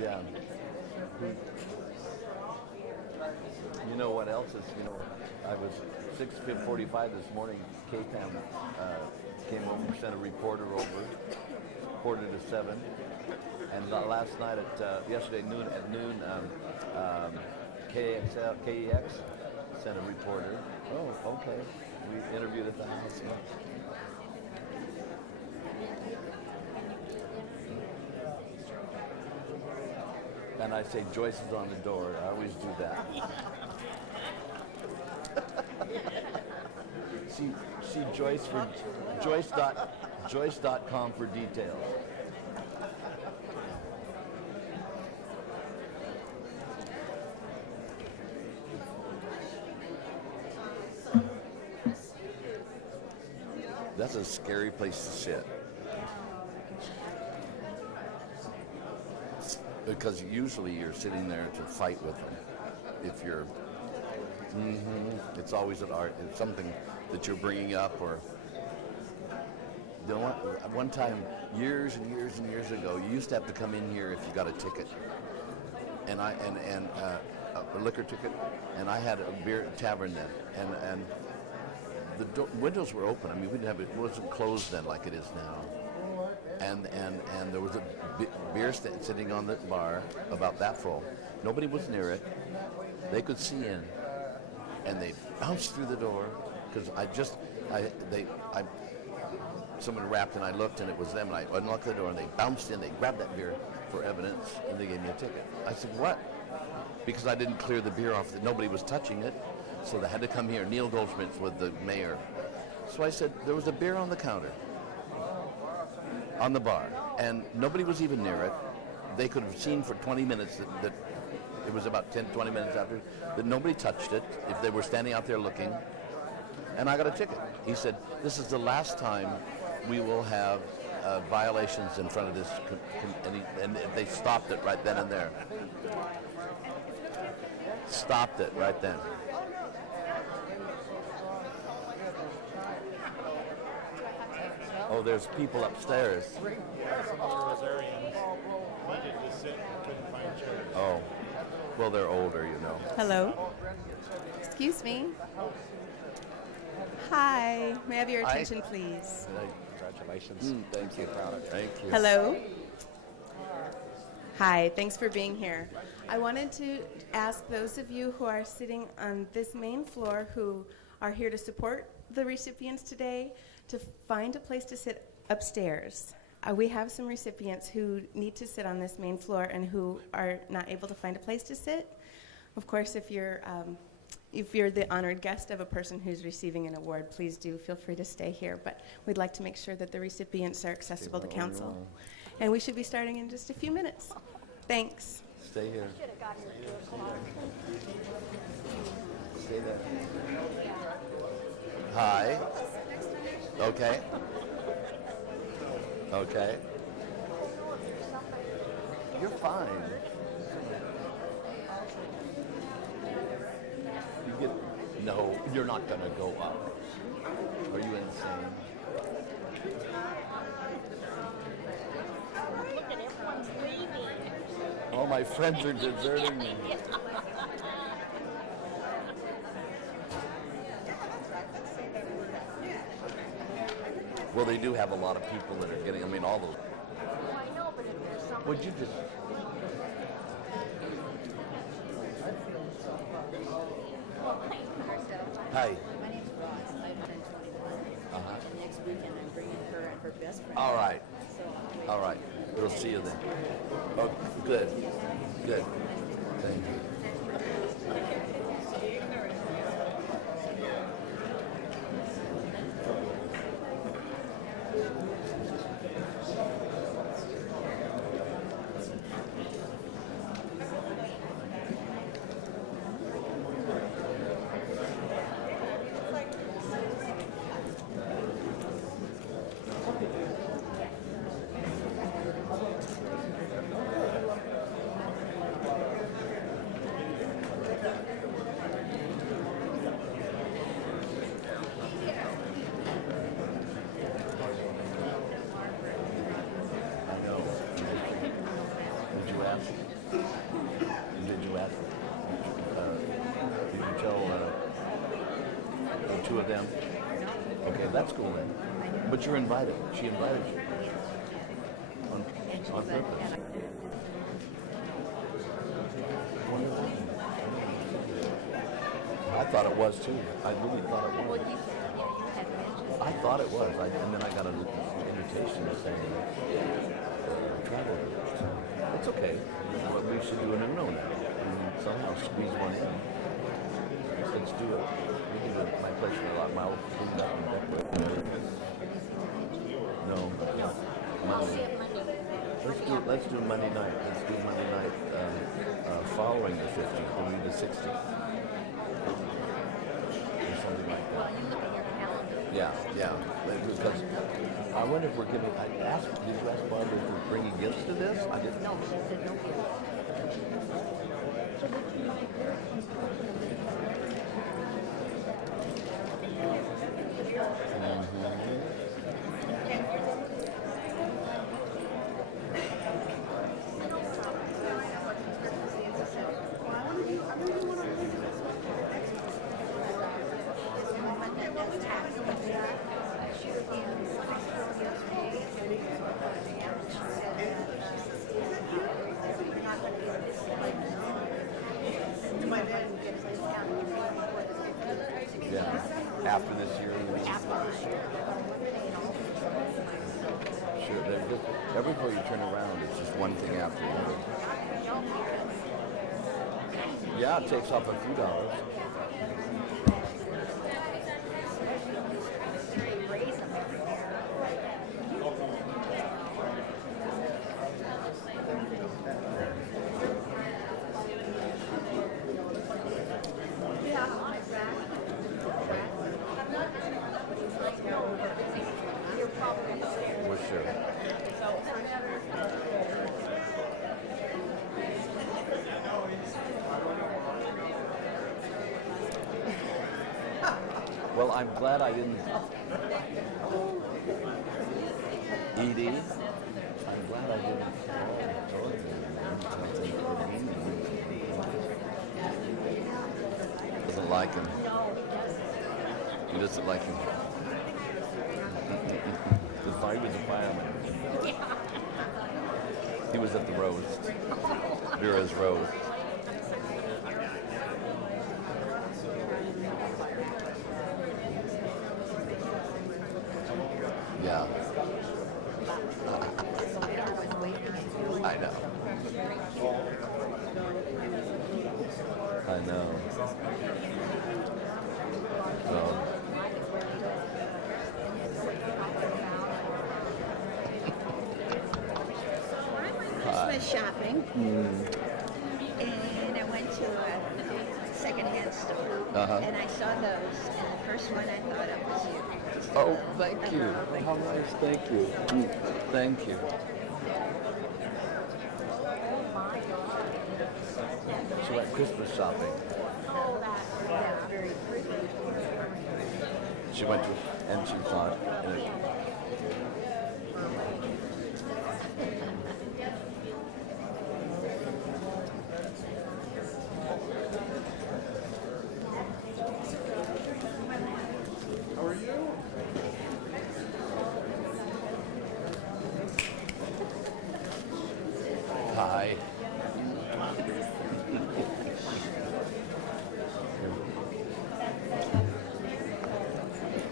Yeah. You know what else is, I was 6:45 this morning, KPAM came over, sent a reporter over, quarter to 7. And last night yesterday at noon, KEX sent a reporter. Oh, okay. We interviewed at the house. Yeah. And I say, Joyce is on the door. I always do that. see Joyce for Joyce.com for details. That's a scary place to sit. Because usually you're sitting there to fight with them. If you're, it's always it's something that you're bringing up, or one time, years and years and years ago, you used to have to come in here if you got a ticket, and a liquor ticket, and I had a beer tavern then, and the windows were open. I mean, it wasn't closed then like it is now, and there was a beer sitting on the bar about that full. Nobody was near it. They could see in, and they bounced through the door because someone rapped and I looked and it was them, and I unlocked the door and they bounced in. They grabbed that beer for evidence and they gave me a ticket. I said, what? Because I didn't clear the beer off. Nobody was touching it, so they had to come here. Neil Goldschmidt was the mayor. So I said, there was a beer on the counter, on the bar, and nobody was even near it. They could have seen for 20 minutes that it was about 10, 20 minutes after, that nobody touched it, if they were standing out there looking, and I got a ticket. He said, this is the last time we will have violations in front of this, and they stopped it right then and there. Stopped it right then. Oh, there's people upstairs. Oh, well, they're older, Hello. Excuse me. Hi. May I have your attention, please? Congratulations. Thank you. Thank you. Hello. Hi. Thanks for being here. I wanted to ask those of you who are sitting on this main floor who are here to support the recipients today to find a place to sit upstairs. We have some recipients who need to sit on this main floor and who are not able to find a place to sit. Of course, if you're the honored guest of a person who's receiving an award, please do feel free to stay here. But we'd like to make sure that the recipients are accessible to council. And we should be starting in just a few minutes. Thanks. Stay here. Stay there. Hi. Okay. Okay. You're fine. No, you're not going to go up. Are you insane? Look at everyone's leaving. All my friends are deserting me. Well, they do have a lot of people that are getting, all those. Well, I know, but if there's somebody... Would you just... Well, Darcelle. Hi. My name's Ross. I'm 1021. Next weekend, I'm bringing her and her best friend. All right. So, All right. We'll see you then. Oh, good. Good. Thank you. Did you ask? Did you tell the two of them? Okay, that's cool then. But you're invited. She invited you. On purpose. I thought it was too. I really thought it was. I thought it was. And then I got an invitation saying travel. So it's okay. But we should do an unknown now. And somehow squeeze one in. Let's do it. We can do it at my place for a lot. My old clean up and decorate. No, not Monday. Let's do Monday night. Let's do Monday night following the 15th, maybe the 16th. Or something like that. Yeah. Because I wonder if we're giving. Did you ask Barbara if we're bringing gifts to this? I didn't. No, she said no gifts. Yeah. After this year. Sure. Everywhere you turn around, it's just one thing after another. Yeah, it takes off a few dollars. For sure. Well, I'm glad I didn't. Edie, I'm glad I didn't call doesn't like him. He doesn't like him. He was a fireman. He was at the roast. Vera's roast. Yeah. I know. I know. Christmas shopping, and I went to a secondhand store, and I saw those, and the first one I thought of was you. Oh, thank you. How nice. Thank you. Thank you. She went Christmas shopping. She went to, and she saw it. And it How are you? Hi.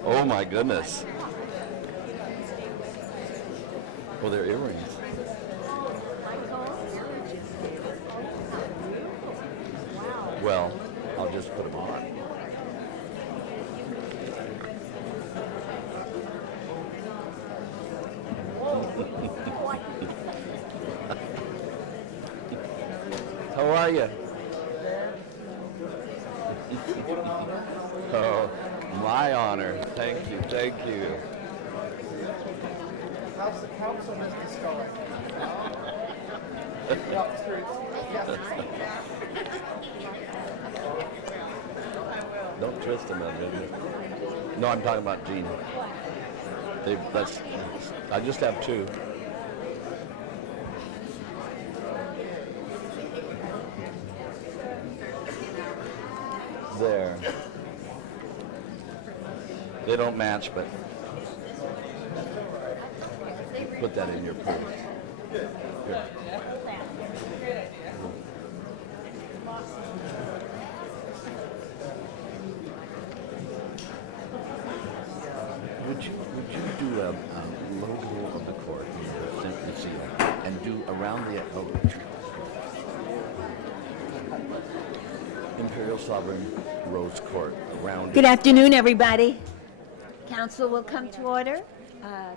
Oh my goodness. Well, they're earrings. Well, I'll just put them on. How are you? Oh, my honor. Thank you. Thank you. How's the council business going? Off the streets. Don't twist them out, did you? No, I'm talking about Gene. I just have two. there. They don't match, but put that in your purse. Here. Would you do a logo of the court, simply seal, and do around the Imperial Sovereign Rose Court around Good it? afternoon, everybody. Council will come to order.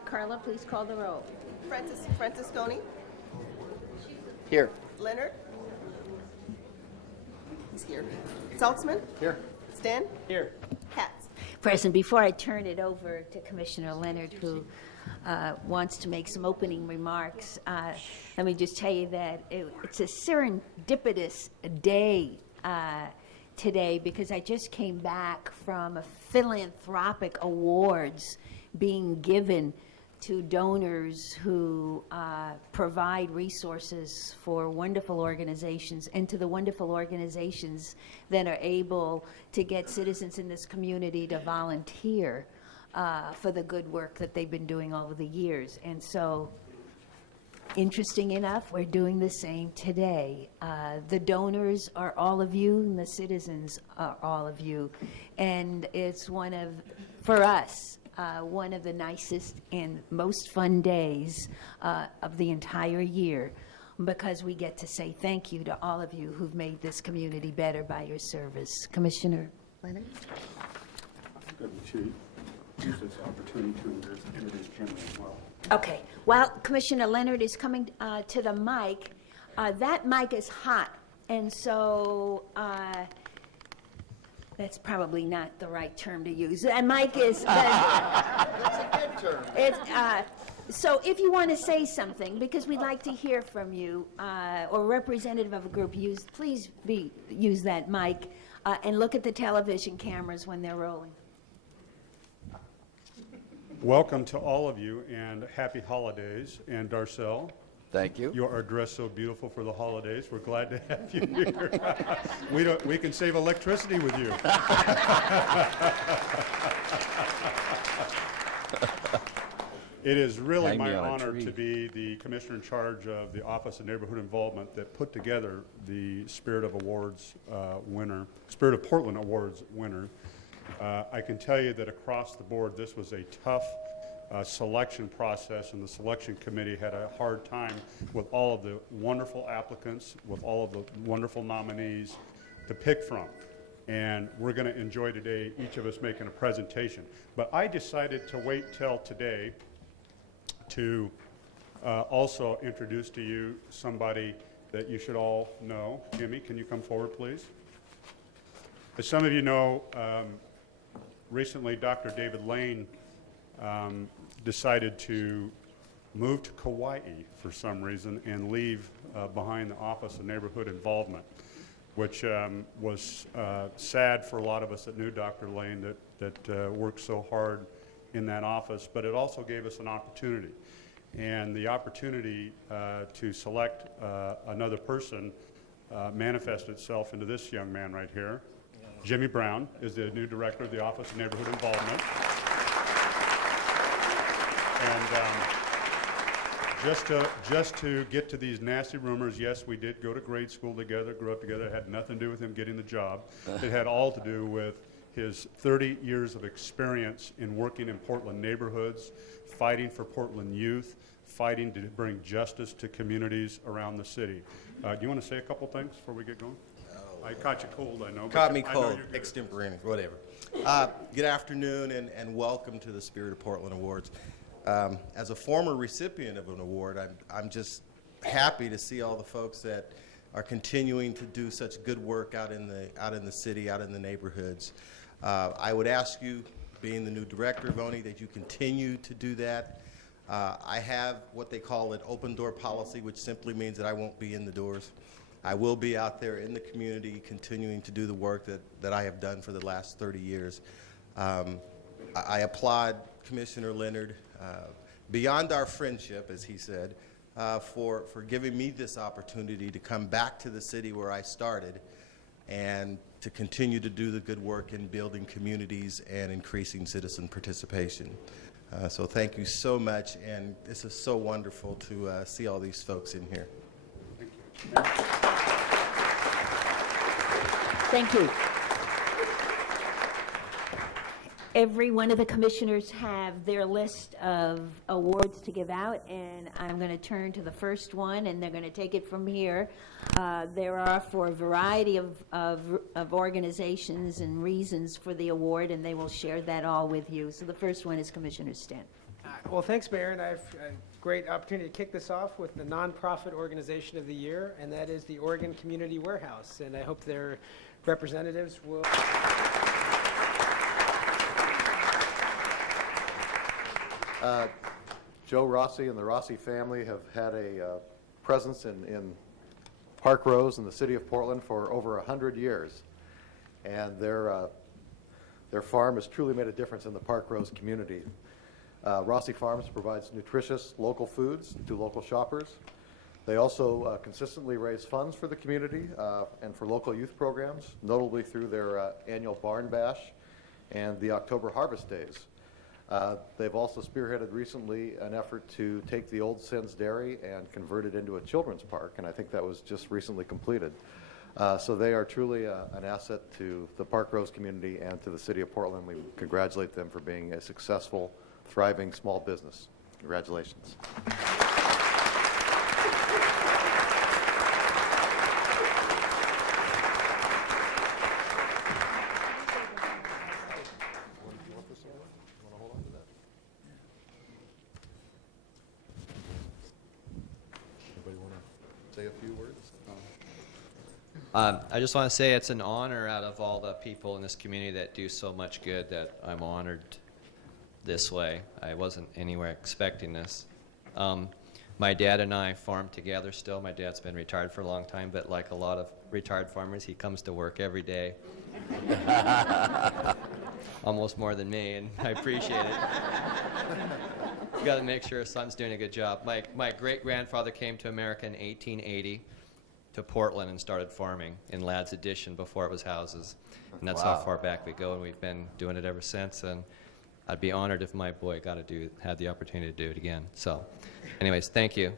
Carla, please call the roll. Francisconi, Here. Leonard. He's here. Saltzman. Here. Stan. Here. Katz. Present. Before I turn it over to Commissioner Leonard, who wants to make some opening remarks, let me just tell you that it's a serendipitous day today, because I just came back from a philanthropic awards being given to donors who provide resources for wonderful organizations, and to the wonderful organizations that are able to get citizens in this community to volunteer for the good work that they've been doing over the years. And so, interesting enough, we're doing the same today. The donors are all of you, and the citizens are all of you. And it's for us, one of the nicest and most fun days of the entire year, because we get to say thank you to all of you who've made this community better by your service. Commissioner Leonard? Good to use this opportunity to introduce Jimmy as well. Okay. While Commissioner Leonard is coming to the mic, that mic is hot, and so that's probably not the right term to use. That mic is. That's a good term. It's, so if you want to say something, because we'd like to hear from you, or representative of a group, please use that mic, and look at the television cameras when they're rolling. Welcome to all of you, and happy holidays. And Darcelle, Thank you. you are dressed so beautiful for the holidays. We're glad to have you here. We can save electricity with you. It is really Hang me my on a honor tree. to be the commissioner in charge of the Office of Neighborhood Involvement that put together the Spirit of Portland Awards winner. I can tell you that across the board, this was a tough selection process, and the selection committee had a hard time with all of the wonderful applicants, with all of the wonderful nominees to pick from. And we're going to enjoy today, each of us making a presentation. But I decided to wait till today to also introduce to you somebody that you should all know. Jimmy, can you come forward, please? As some of you know, recently Dr. David Lane decided to move to Kauai for some reason and leave behind the Office of Neighborhood Involvement, which was sad for a lot of us that knew Dr. Lane, that worked so hard in that office, but it also gave us an opportunity. And the opportunity to select another person manifested itself into this young man right here. Jimmy Brown is the new director of the Office of Neighborhood Involvement. And just to get to these nasty rumors, yes, we did go to grade school together, grew up together. It had nothing to do with him getting the job. It had all to do with his 30 years of experience in working in Portland neighborhoods, fighting for Portland youth, fighting to bring justice to communities around the city. Do you want to say a couple things before we get going? I caught you cold, I know. Caught me I know cold, you're good. extemporaneous, whatever. Good afternoon, and welcome to the Spirit of Portland Awards. As a former recipient of an award, I'm just happy to see all the folks that are continuing to do such good work out in the city, out in the neighborhoods. I would ask you, being the new director, Donnie, that you continue to do that. I have what they call an open door policy, which simply means that I won't be in the doors. I will be out there in the community continuing to do the work that I have done for the last 30 years. I applaud Commissioner Leonard, beyond our friendship, as he said, for giving me this opportunity to come back to the city where I started and to continue to do the good work in building communities and increasing citizen participation. So thank you so much, and this is so wonderful to see all these folks in here. Thank you. Every one of the commissioners have their list of awards to give out, and I'm going to turn to the first one, and they're going to take it from here. There are for a variety of organizations and reasons for the award, and they will share that all with you. So the first one is Commissioner Stent. Well, thanks, Mayor, and I have a great opportunity to kick this off with the Nonprofit Organization of the Year, and that is the Oregon Community Warehouse, and I hope their representatives will... Joe Rossi and the Rossi family have had a presence in Park Rose in the city of Portland for over 100 years. And their farm has truly made a difference in the Park Rose community. Rossi Farms provides nutritious local foods to local shoppers. They also consistently raise funds for the community and for local youth programs, notably through their annual Barn Bash and the October Harvest Days. They've also spearheaded recently an effort to take the old Sins Dairy and convert it into a children's park, and I think that was just recently completed. So they are truly an asset to the Park Rose community and to the city of Portland. We congratulate them for being a successful, thriving small business. Congratulations. Say a few words. I just want to say it's an honor out of all the people in this community that do so much good that I'm honored this way. I wasn't anywhere expecting this. My dad and I farm together still. My dad's been retired for a long time, but like a lot of retired farmers, he comes to work every day. Almost more than me, and I appreciate it. You got to make sure his son's doing a good job. My great-grandfather came to America in 1880 to Portland and started farming in Ladd's Addition before it was houses. And that's how far back we go, and we've been doing it ever since. And I'd be honored if my boy had the opportunity to do it again. So, anyways, thank you.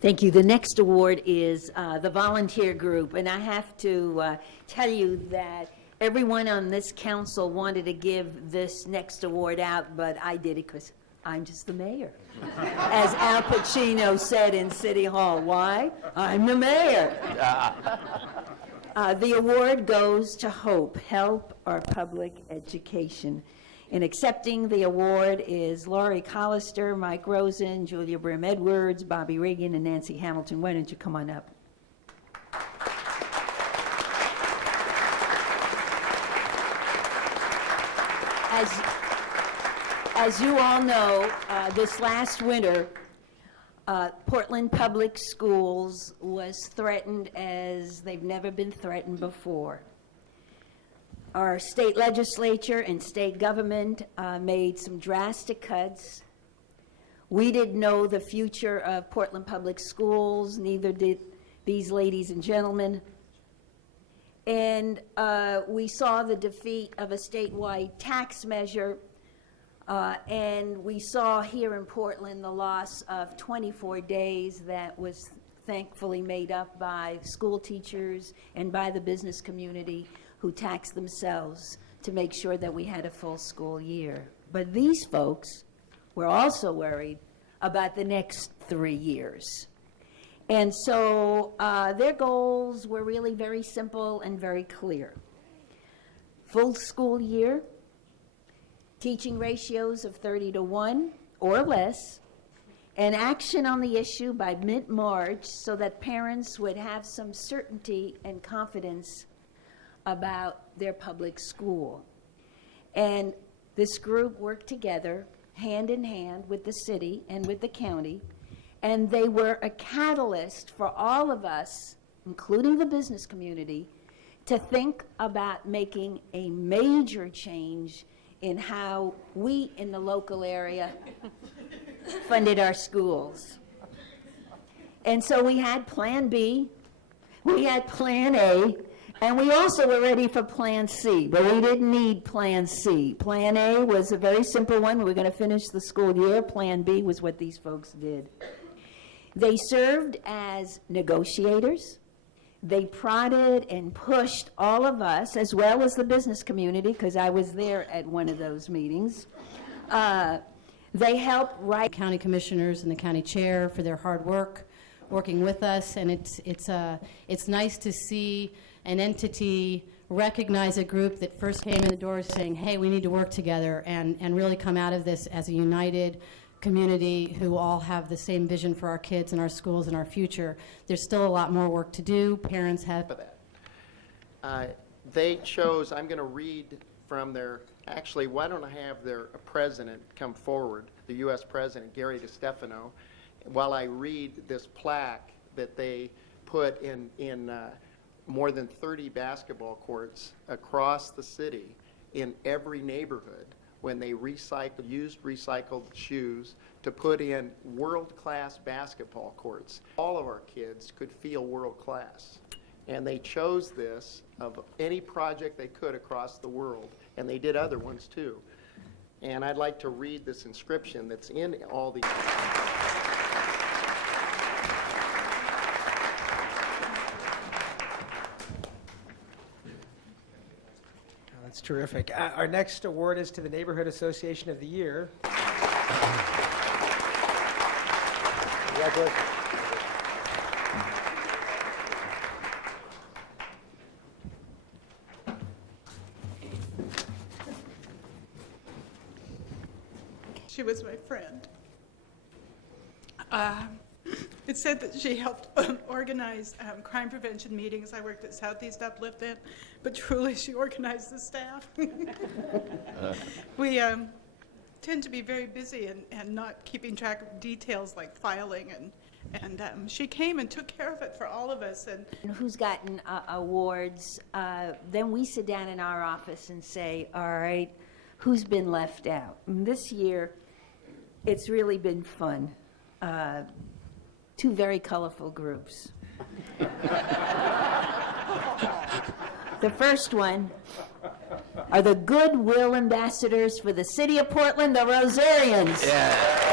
Thank you. The next award is the volunteer group, and I have to tell you that everyone on this council wanted to give this next award out, but I did it because I'm just the mayor. As Al Pacino said in City Hall, why? I'm the mayor. The award goes to HOPE, Help Our Public Education. In accepting the award is Laurie Collister, Mike Rosen, Julia Brim-Edwards, Bobby Reagan, and Nancy Hamilton. Why don't you come on up? As you all know, this last winter, Portland Public Schools was threatened as they've never been threatened before. Our state legislature and state government made some drastic cuts. We didn't know the future of Portland Public Schools, neither did these ladies and gentlemen. And we saw the defeat of a statewide tax measure, and we saw here in Portland the loss of 24 days that was thankfully made up by school teachers and by the business community who taxed themselves to make sure that we had a full school year. But these folks were also worried about the next 3 years. And so their goals were really very simple and very clear. Full school year, teaching ratios of 30-to-1 or less, and action on the issue by mid-March so that parents would have some certainty and confidence about their public school. And this group worked together hand in hand with the city and with the county, and they were a catalyst for all of us, including the business community, to think about making a major change in how we in the local area funded our schools. And so we had Plan B, we had Plan A, and we also were ready for Plan C, but we didn't need Plan C. Plan A was a very simple one. We were going to finish the school year. Plan B was what these folks did. They served as negotiators. They prodded and pushed all of us, as well as the business community, because I was there at one of those meetings. They helped write. County commissioners and the county chair for their hard work working with us, and it's nice to see an entity recognize a group that first came in the door saying, hey, we need to work together, and really come out of this as a united community who all have the same vision for our kids and our schools and our future. There's still a lot more work to do. Parents have... They chose, I'm going to read from their, actually, why don't I have their president come forward, the U.S. President, Gary DiStefano, while I read this plaque that they put in more than 30 basketball courts across the city in every neighborhood when they used recycled shoes to put in world-class basketball courts. All of our kids could feel world-class. And they chose this of any project they could across the world, and they did other ones too. And I'd like to read this inscription that's in all these. That's terrific. Our next award is to the Neighborhood Association of the Year. Congratulations. She was my friend. It said that she helped organize crime prevention meetings. I worked at Southeast Uplifted, but truly she organized the staff. We tend to be very busy and not keeping track of details like filing, and she came and took care of it for all of us. And who's gotten awards, then we sit down in our office and say, all right, who's been left out? And this year, it's really been fun. Two very colorful groups. The first one are the Goodwill Ambassadors for the City of Portland, the Rosarians. Yeah.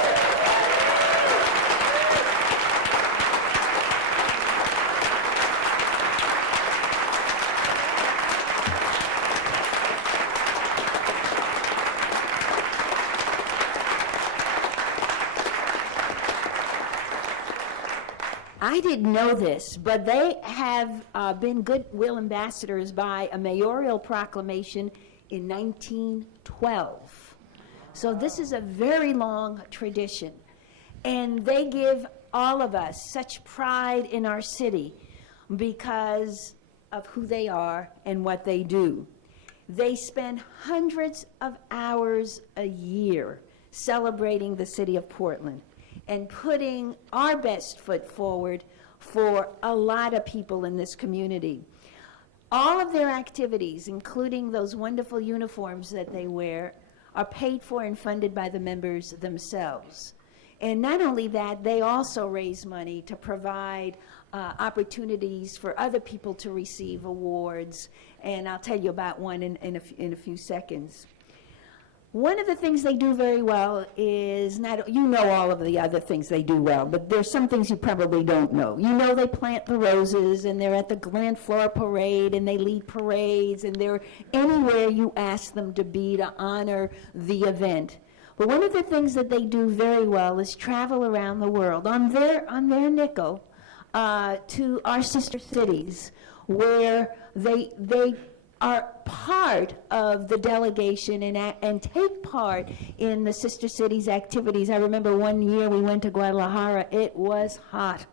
I didn't know this, but they have been Goodwill Ambassadors by a mayoral proclamation in 1912. So this is a very long tradition. And they give all of us such pride in our city because of who they are and what they do. They spend hundreds of hours a year celebrating the city of Portland and putting our best foot forward for a lot of people in this community. All of their activities, including those wonderful uniforms that they wear, are paid for and funded by the members themselves. And not only that, they also raise money to provide opportunities for other people to receive awards, and I'll tell you about one in a few seconds. One of the things they do very well is, you know all of the other things they do well, but there's some things you probably don't know. You know they plant the roses, and they're at the Grand Floor Parade, and they lead parades, and they're anywhere you ask them to be to honor the event. But one of the things that they do very well is travel around the world on their nickel to our sister cities, where they are part of the delegation and take part in the sister cities activities. I remember one year we went to Guadalajara. It was hot,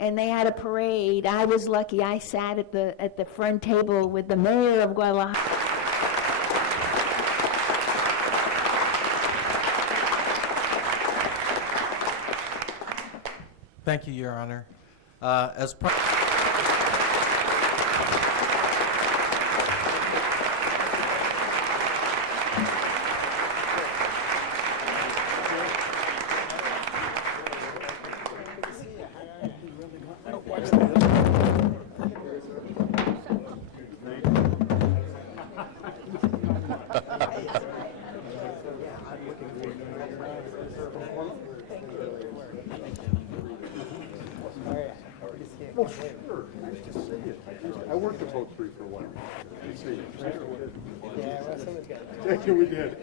and they had a parade. I was lucky. I sat at the front table with the mayor of Guadalajara. Thank you, Your Honor. I worked at Boat 3 for a while. Yeah, well, someone's got it. Thank you, we did.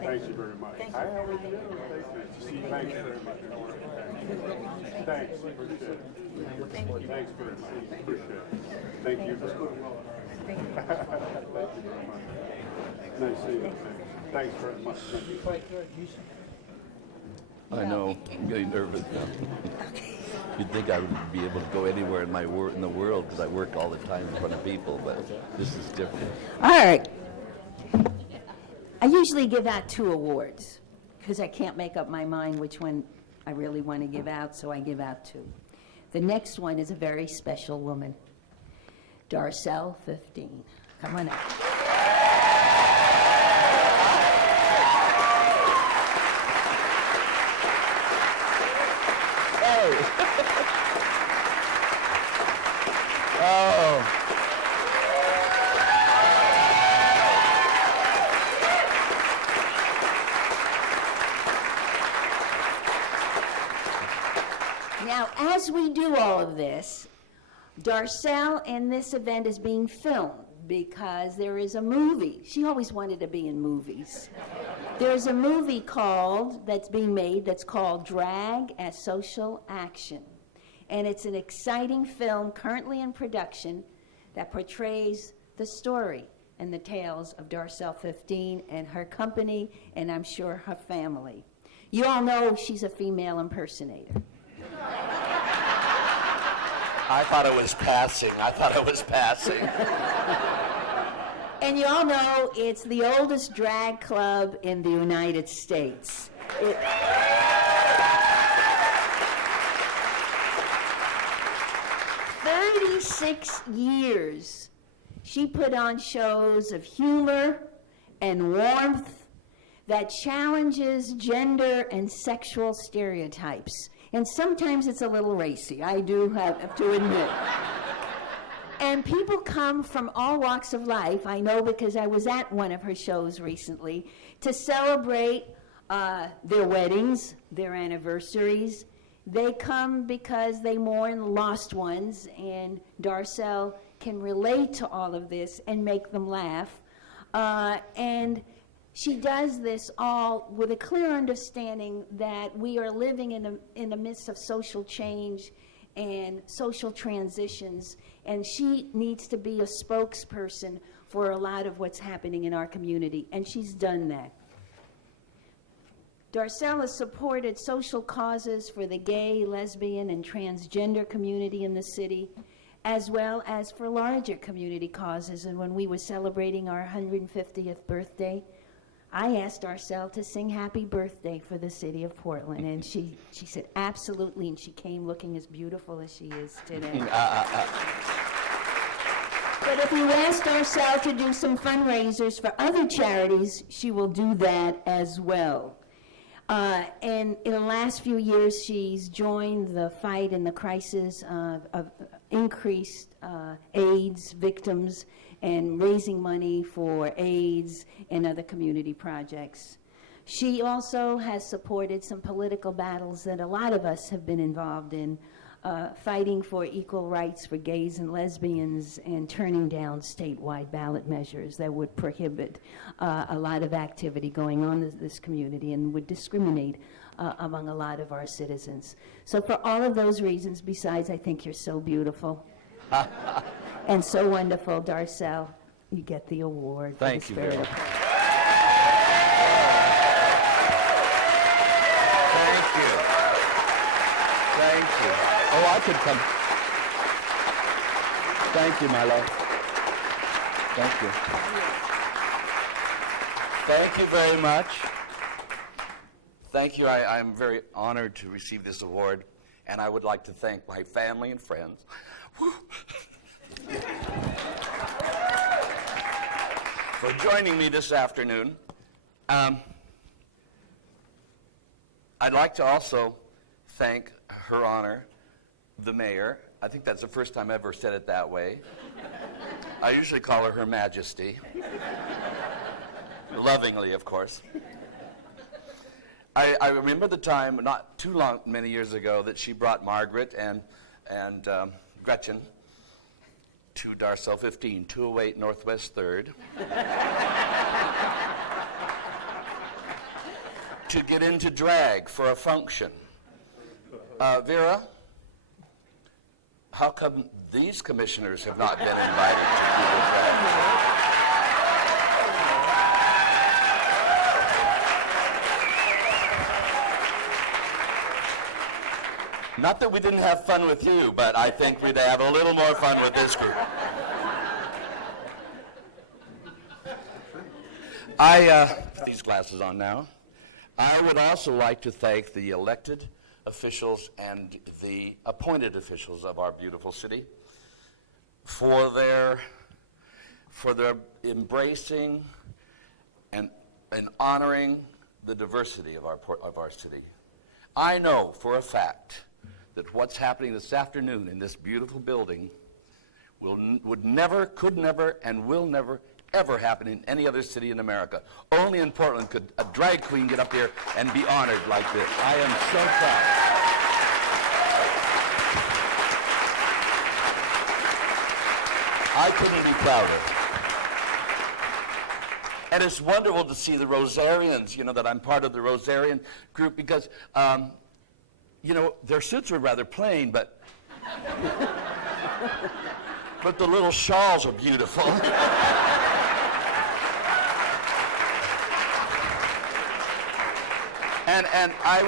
Thank you very much. Hi, how are you? Thank you very much. Thanks, appreciate it. Thanks very much, appreciate it. Thank you very much. Thank you very much. Nice seeing you. Thanks very much. I know, I'm getting nervous now. You'd think I would be able to go anywhere in in the world because I work all the time in front of people, but this is different. All right. I usually give out 2 awards because I can't make up my mind which one I really want to give out, so I give out 2. The next one is a very special woman, Darcelle 15. Come on up. Oh. Now, as we do all of this, Darcelle and this event is being filmed because there is a movie. She always wanted to be in movies. There's a movie that's being made that's called Drag as Social Action. And it's an exciting film currently in production that portrays the story and the tales of Darcelle 15 and her company, and I'm sure her family. You all know she's a female impersonator. I thought it was passing. And you all know it's the oldest drag club in the United States. 36 years, she put on shows of humor and warmth that challenges gender and sexual stereotypes. And sometimes it's a little racy, I do have to admit. And people come from all walks of life, I know because I was at one of her shows recently, to celebrate their weddings, their anniversaries. They come because they mourn lost ones, and Darcelle can relate to all of this and make them laugh. And she does this all with a clear understanding that we are living in the midst of social change and social transitions, and she needs to be a spokesperson for a lot of what's happening in our community, and she's done that. Darcelle has supported social causes for the gay, lesbian, and transgender community in the city, as well as for larger community causes. And when we were celebrating our 150th birthday, I asked Darcelle to sing Happy Birthday for the city of Portland, and she said absolutely, and she came looking as beautiful as she is today. But if you ask Darcelle to do some fundraisers for other charities, she will do that as well. And in the last few years, she's joined the fight in the crisis of increased AIDS victims and raising money for AIDS and other community projects. She also has supported some political battles that a lot of us have been involved in, fighting for equal rights for gays and lesbians and turning down statewide ballot measures that would prohibit a lot of activity going on in this community and would discriminate among a lot of our citizens. So for all of those reasons, besides I think you're so beautiful and so wonderful, Darcelle, you get the award. Thank you very much. Thank you. Thank you. Oh, I could come. Thank you, my love. Thank you. Thank you very much. Thank you. I'm very honored to receive this award, and I would like to thank my family and friends for joining me this afternoon. I'd like to also thank Her Honor, the Mayor. I think that's the first time I've ever said it that way. I usually call her Her Majesty. Lovingly, of course. I remember the time, not too long, many years ago, that she brought Margaret and Gretchen to Darcelle 15, 208 Northwest 3rd, to get into drag for a function. Vera, how come these commissioners have not been invited to Cuba drag? Not that we didn't have fun with you, but I think we'd have a little more fun with this group. Put these glasses on now. I would also like to thank the elected officials and the appointed officials of our beautiful city for their embracing and honoring the diversity of our city. I know for a fact that what's happening this afternoon in this beautiful building would never, could never, and will never, ever happen in any other city in America. Only in Portland could a drag queen get up here and be honored like this. I am so proud. I couldn't be prouder. And it's wonderful to see the Rosarians, that I'm part of the Rosarian group, because their suits are rather plain, but the little shawls are beautiful. and I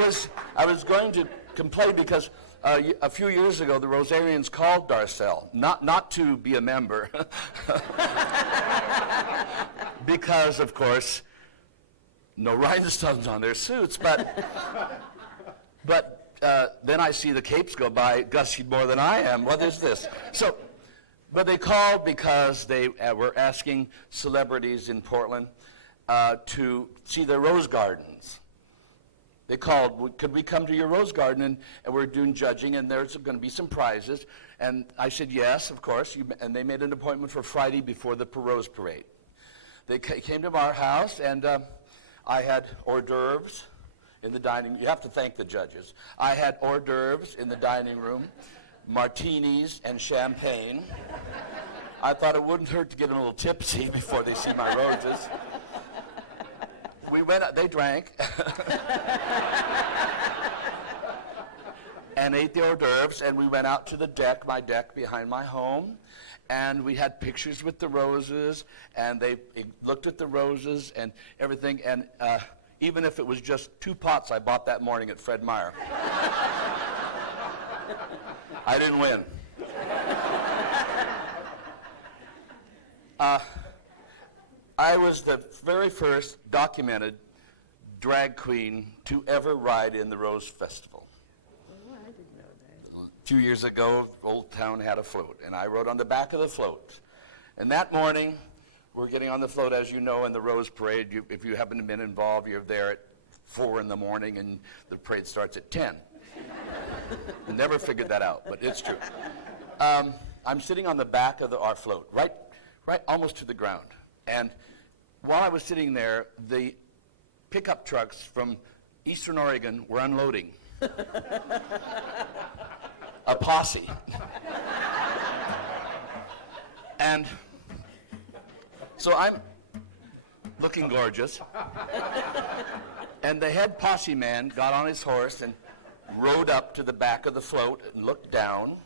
was going to complain because a few years ago the Rosarians called Darcelle, not to be a member, because of course no rhinestones on their suits, but then I see the capes go by, gussied more than I am. What is this? But they called because they were asking celebrities in Portland to see their rose gardens. They called, could we come to your rose garden? And we're doing judging, and there's going to be some prizes. And I said, yes, of course. And they made an appointment for Friday before the rose parade. They came to our house, and I had hors d'oeuvres in the dining room. You have to thank the judges. I had hors d'oeuvres in the dining room, martinis and champagne. I thought it wouldn't hurt to get a little tipsy before they see my roses. We went out, they drank, and ate the hors d'oeuvres, and we went out to the deck, my deck behind my home, and we had pictures with the roses, and they looked at the roses and everything, and even if it was just 2 pots I bought that morning at Fred Meyer. I didn't win. I was the very first documented drag queen to ever ride in the Rose Festival. Oh, I didn't know that. A few years ago, Old Town had a float, and I rode on the back of the float. And that morning, we're getting on the float, as you know, in the Rose Parade. If you happen to have been involved, you're there at 4 in the morning, and the parade starts at 10. Never figured that out, but it's true. I'm sitting on the back of our float, right almost to the ground. And while I was sitting there, the pickup trucks from Eastern Oregon were unloading. A posse. And so I'm looking gorgeous. And the head posse man got on his horse and rode up to the back of the float and looked down,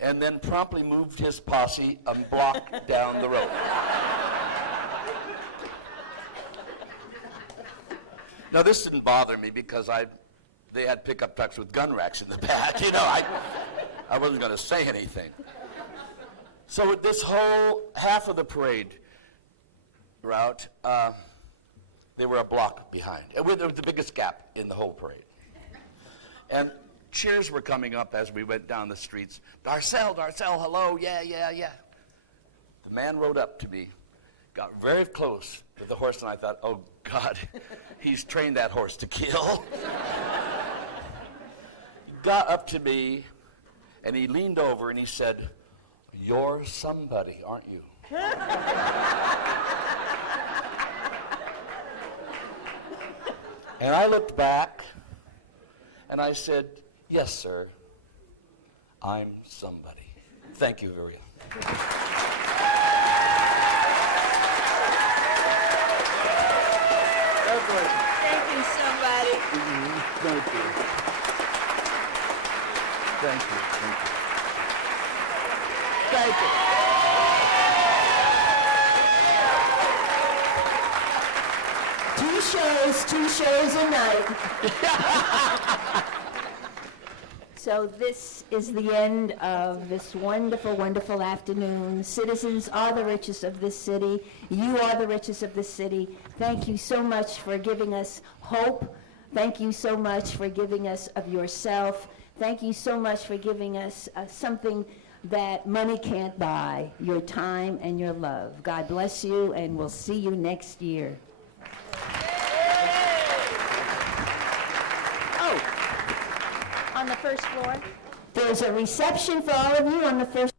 and then promptly moved his posse a block down the road. Now, this didn't bother me because they had pickup trucks with gun racks in the back. I wasn't going to say anything. So this whole half of the parade route, they were a block behind. There was the biggest gap in the whole parade. And cheers were coming up as we went down the streets. Darcelle, hello, yeah. The man rode up to me, got very close to the horse, and I thought, oh, God, he's trained that horse to kill. He got up to me, and he leaned over, and he said, "You're somebody, aren't you?" And I looked back, and I said, yes, sir, I'm somebody. Thank you very much. Thank you, somebody. Thank you. Thank you. Thank you. Two shows a night. So this is the end of this wonderful, wonderful afternoon. Citizens are the richest of this city. You are the richest of this city. Thank you so much for giving us hope. Thank you so much for giving us of yourself. Thank you so much for giving us something that money can't buy, your time and your love. God bless you, and we'll see you next year. On the first floor. There's a reception for all of you on the first